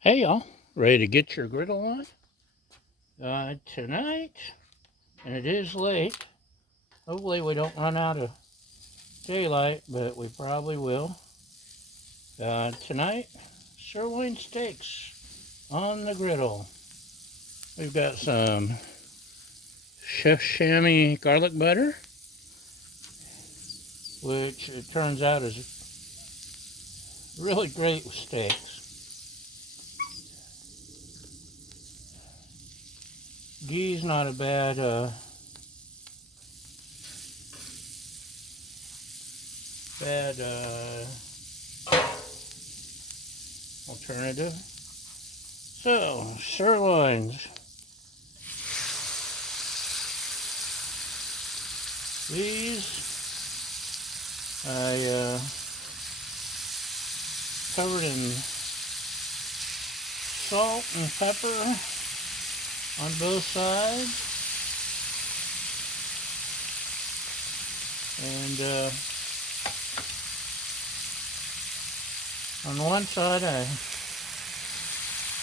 Hey y'all, ready to get your griddle on? Tonight, and it is late, hopefully we don't run out of daylight, but we probably will. Tonight, sirloin steaks on the griddle. We've got some Chef Chamois garlic butter, which it turns out is really great with steaks. Ghee's not a bad alternative. So, sirloins. These I covered in salt and pepper on both sides. And on one side I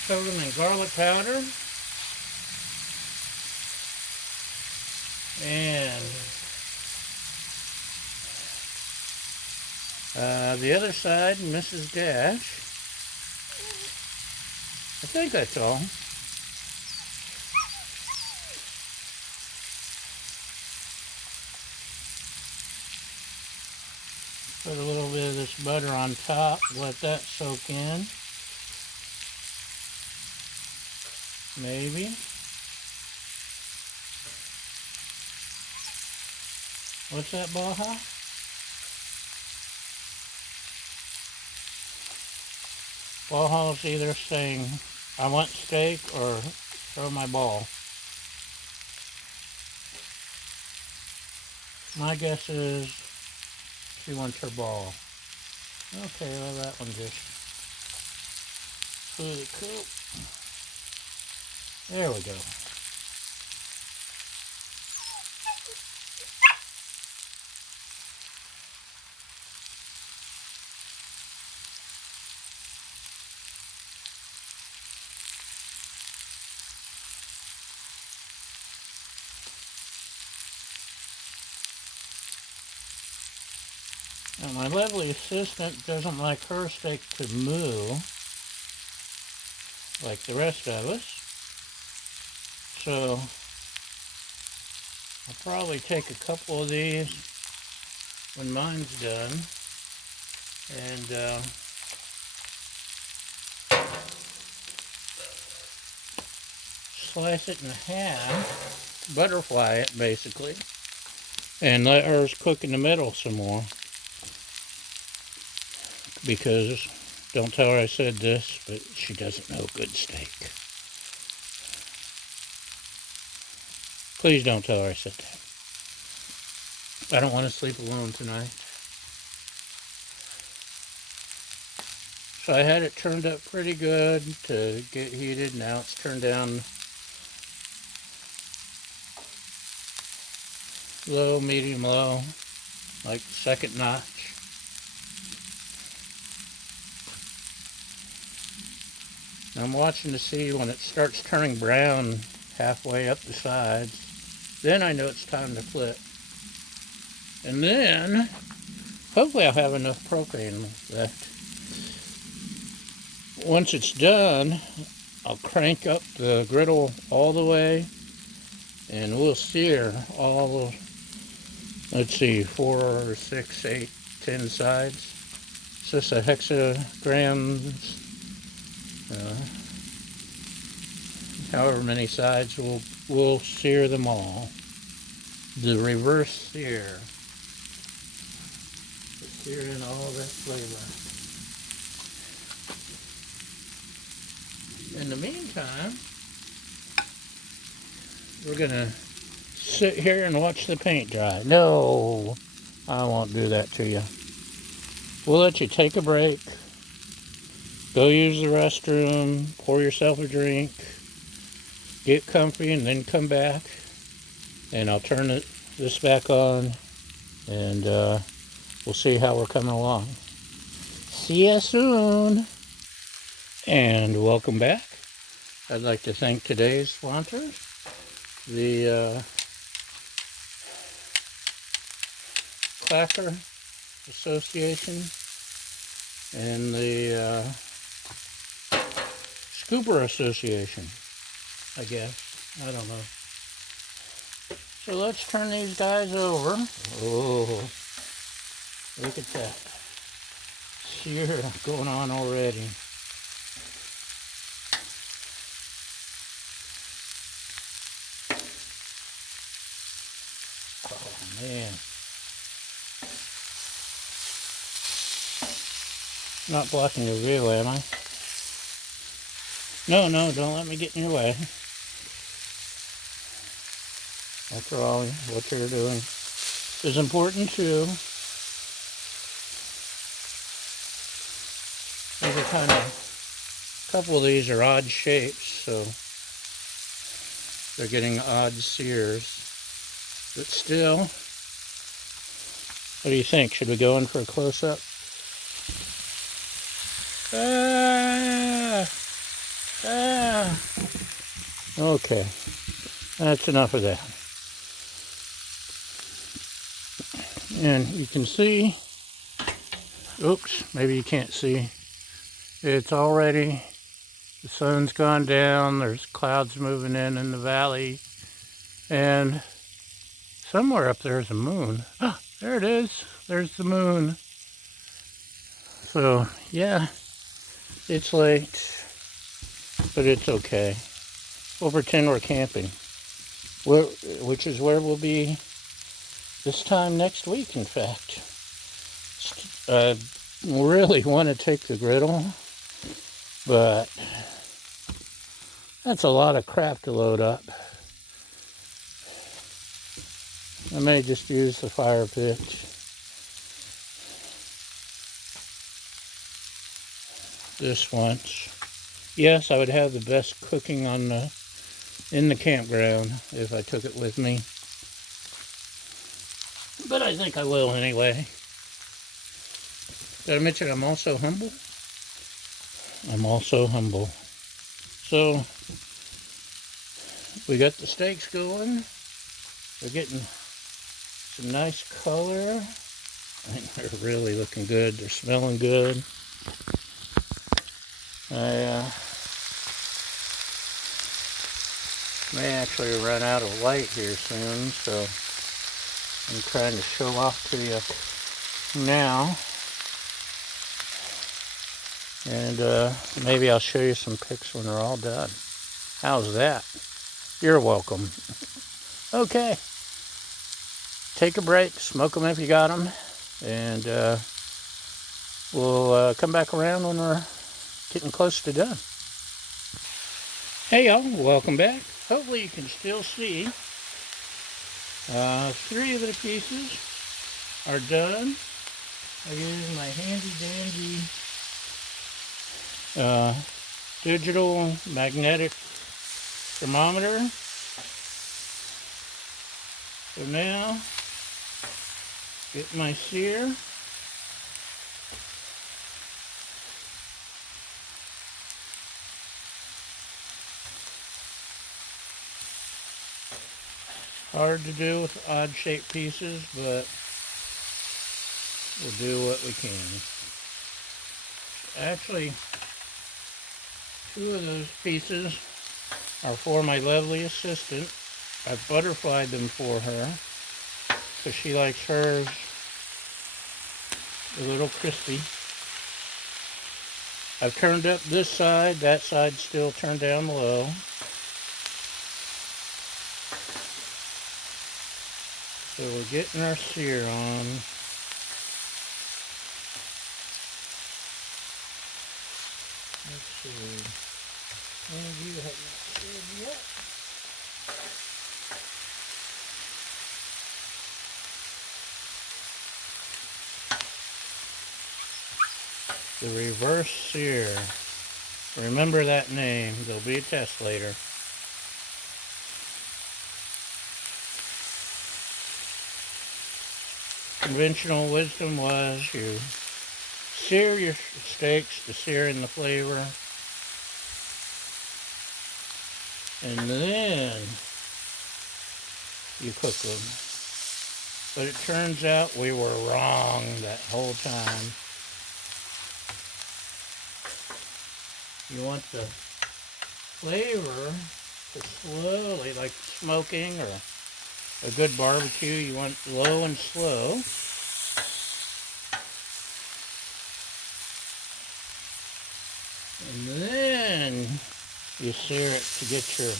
covered them in garlic powder. And the other side, Mrs. Dash. I think that's all. Put a little bit of this butter on top, let that soak in. Maybe. What's that, Baja? Baja's either saying, I want steak, or throw my ball. My guess is she wants her ball. Okay, well that one just flew the coop. There we go. Now my lovely assistant doesn't like her steak to moo like the rest of us. So I'll probably take a couple of these when mine's done and slice it in half, butterfly it basically, and let hers cook in the middle some more. Because, don't tell her I said this, but she doesn't know good steak. Please don't tell her I said that. I don't want to sleep alone tonight. So I had it turned up pretty good to get heated. Now it's turned down low, medium low, like second notch. I'm watching to see when it starts turning brown halfway up the sides. Then I know it's time to flip. And then, hopefully I'll have enough propane left. Once it's done, I'll crank up the griddle all the way and we'll sear all, let's see, 4, 6, 8, 10 sides. It's just a hexagrams. However many sides, we'll sear them all. The reverse sear. Sear in all that flavor. In the meantime, we're gonna sit here and watch the paint dry. No, I won't do that to you. We'll let you take a break. Go use the restroom, pour yourself a drink, get comfy, and then come back. And I'll turn this back on, and we'll see how we're coming along. See ya soon. And welcome back. I'd like to thank today's sponsors, the Clacker Association and the Scuba Association, I guess. I don't know. So let's turn these guys over. Oh, look at that. Sear going on already. Oh, man. Not blocking your view, am I? No, don't let me get in your way. After all, what you're doing is important too. These are kind of, a couple of these are odd shapes, so they're getting odd sears. But still, what do you think? Should we go in for a close-up? Okay, that's enough of that. And you can see, oops, maybe you can't see, it's already, the sun's gone down, there's clouds moving in the valley, and somewhere up there is a moon. Oh, there it is, there's the moon. So, yeah, it's late, but it's okay. We'll pretend we're camping, which is where we'll be this time next week, in fact. I really want to take the griddle, but that's a lot of crap to load up. I may just use the fire pit. This once. Yes, I would have the best cooking in the campground if I took it with me. But I think I will anyway. Did I mention I'm also humble? I'm also humble. So, we got the steaks going. They're getting some nice color. I think they're really looking good. They're smelling good. I may actually run out of light here soon, so I'm trying to show off to you now. And maybe I'll show you some pics when they're all done. How's that? You're welcome. Okay. Take a break, smoke them if you got them, and we'll come back around when we're getting close to done. Hey y'all, welcome back. Hopefully you can still see. 3 of the pieces are done. I use my handy dandy digital magnetic thermometer. So now, get my sear. Hard to do with odd shaped pieces, but we'll do what we can. Actually, 2 of those pieces are for my lovely assistant. I've butterflied them for her because she likes hers a little crispy. I've turned up this side, that side's still turned down low. So we're getting our sear on. Let's see. And you have not seared yet. The reverse sear. Remember that name. There'll be a test later. Conventional wisdom was you sear your steaks to sear in the flavor, and then you cook them. But it turns out we were wrong that whole time. You want the flavor to slowly, like smoking or a good barbecue, you want low and slow. And then you sear it to get your,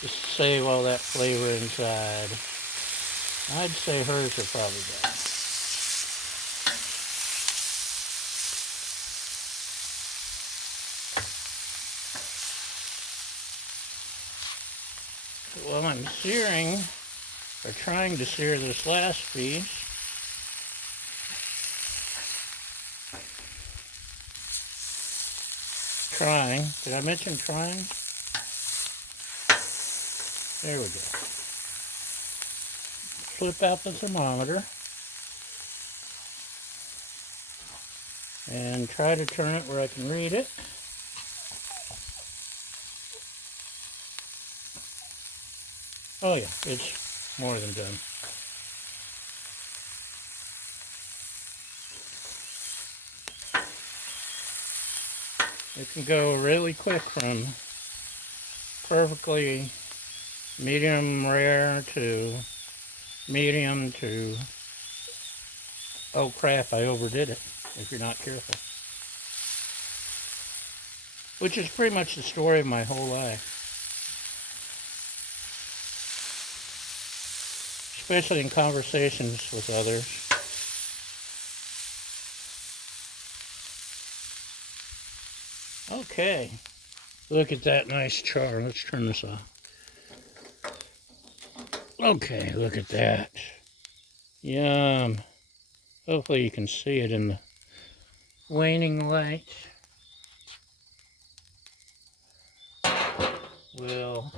just save all that flavor inside. I'd say hers are probably better. While I'm searing, or trying to sear this last piece, did I mention trying? There we go. Flip out the thermometer and try to turn it where I can read it. Oh yeah, it's more than done. It can go really quick from perfectly medium rare to medium to, oh crap, I overdid it, if you're not careful. Which is pretty much the story of my whole life. Especially in conversations with others. Okay, look at that nice char. Let's turn this off. Okay, look at that. Yum. Hopefully you can see it in the waning light. We'll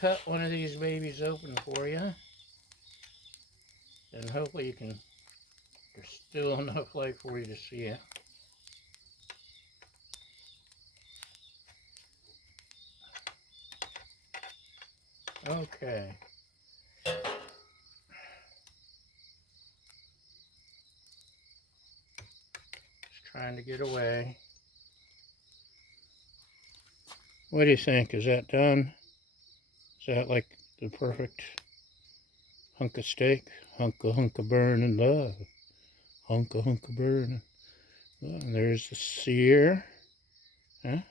cut one of these babies open for you. And hopefully there's still enough light for you to see it. Okay. Just trying to get away. What do you think? Is that done? Is that like the perfect hunk of steak? Hunk of burning love. Hunk of burning. And there's the sear. I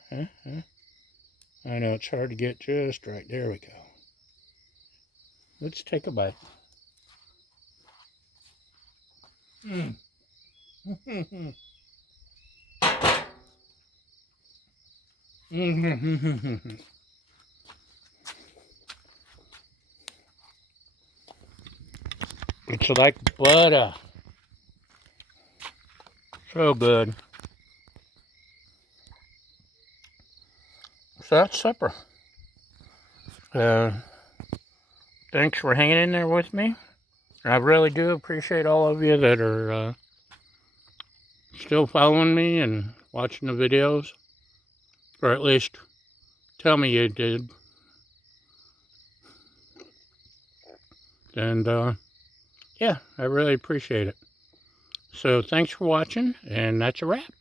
know it's hard to get just right. There we go. Let's take a bite. Mmm. It's like butter. So good. So that's supper. Thanks for hanging in there with me. I really do appreciate all of you that are still following me and watching the videos. Or at least tell me you did. And yeah, I really appreciate it. So thanks for watching, and that's a wrap.